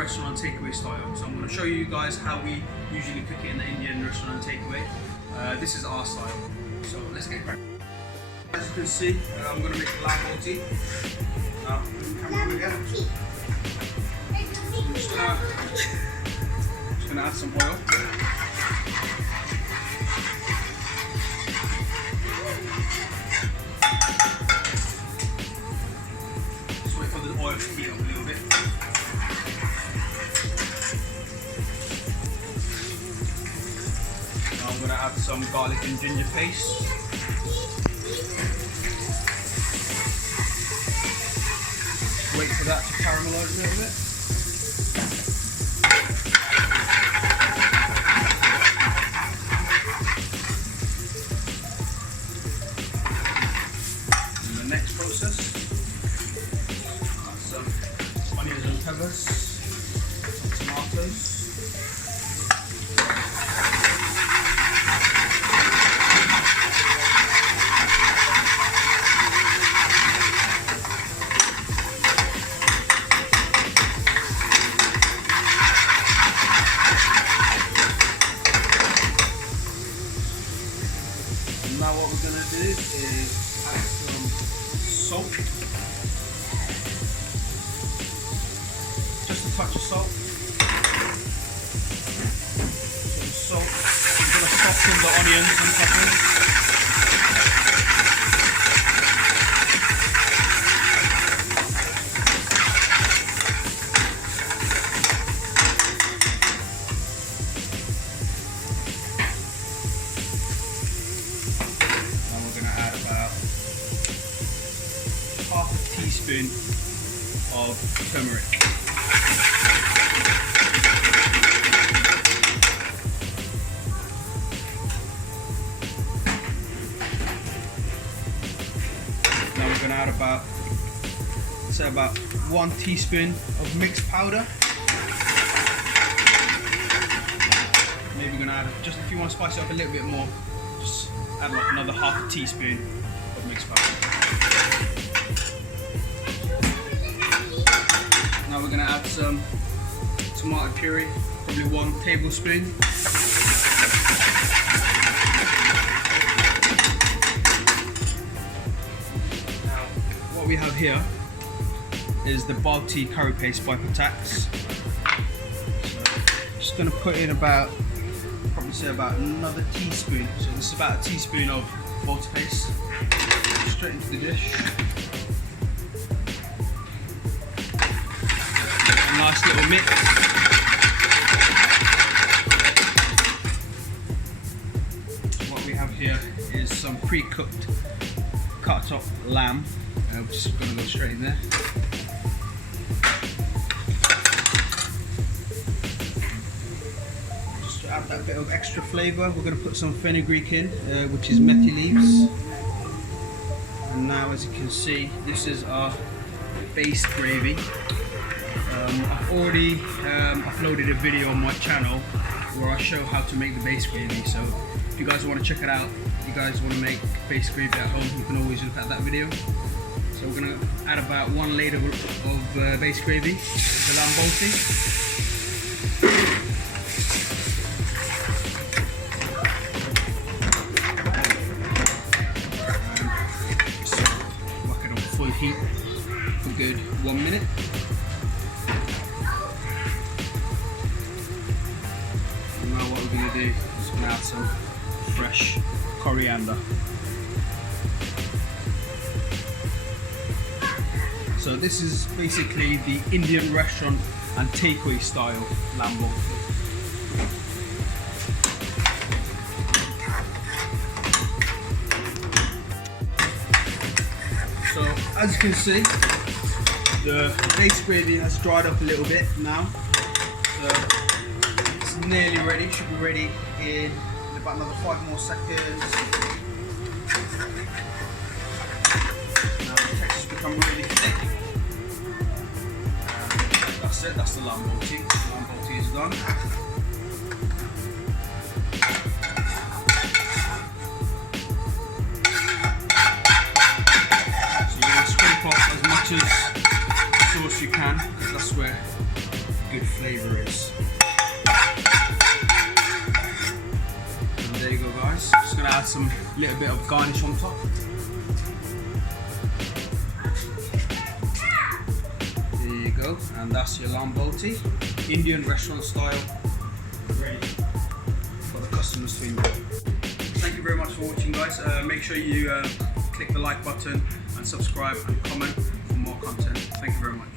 restaurant takeaway style. So I'm going to show you guys how we usually cook it in the Indian restaurant takeaway. This is our style. So let's get cracking. As you can see, I'm going to make Lamb Balti. Now, camera again. Just going to add some oil. Just wait for the oil to heat up a little bit. Now I'm going to add some garlic and ginger paste. Wait for that to caramelize a little bit. And the next process, add some onions and peppers, some tomatoes. Now what we're going to do is add some salt, just a touch of salt. Some salt. I'm going to soften the onions and peppers. Half a teaspoon of turmeric. Now we're going to add about 1 teaspoon of mixed powder. Maybe we're going to add, just if you want to spice it up a little bit more, just add like another half a teaspoon of mixed powder. Now we're going to add some tomato puree, probably 1 tablespoon. Now what we have here is the Balti curry paste by Pataks. So just going to put in about, probably say about another teaspoon. So this is about a teaspoon of Balti paste. Straight into the dish. Nice little mix. What we have here is some pre-cooked cut up lamb. We're just going to go straight in there. Just to add that bit of extra flavour, we're going to put some fenugreek in, which is methi leaves. And now, as you can see, this is our base gravy. I've already uploaded a video on my channel where I show how to make the base gravy, so if you guys want to check it out, if you guys want to make base gravy at home, you can always look at that video. So we're going to add about 1 ladle of base gravy, the Lamb Balti. Just whack it on full heat for good 1 minute. Now what we're going to do is going to add some fresh coriander. So this is basically the Indian restaurant and takeaway style Lamb Balti. So as you can see, the base gravy has dried up a little bit now. So it's nearly ready, should be ready in about another 5 more seconds. Now the texture's become really thick. That's it, that's the Lamb Balti. Lamb Balti is done. So you're going to scrape off as much as sauce you can, because that's where good flavour is. And there you go, guys. Just gonna add some little bit of garnish on top. There you go, and that's your Lamb Balti, Indian restaurant style, ready for the customers to enjoy. Thank you very much for watching, guys. Make sure you click the like button and subscribe and comment for more content. Thank you very much.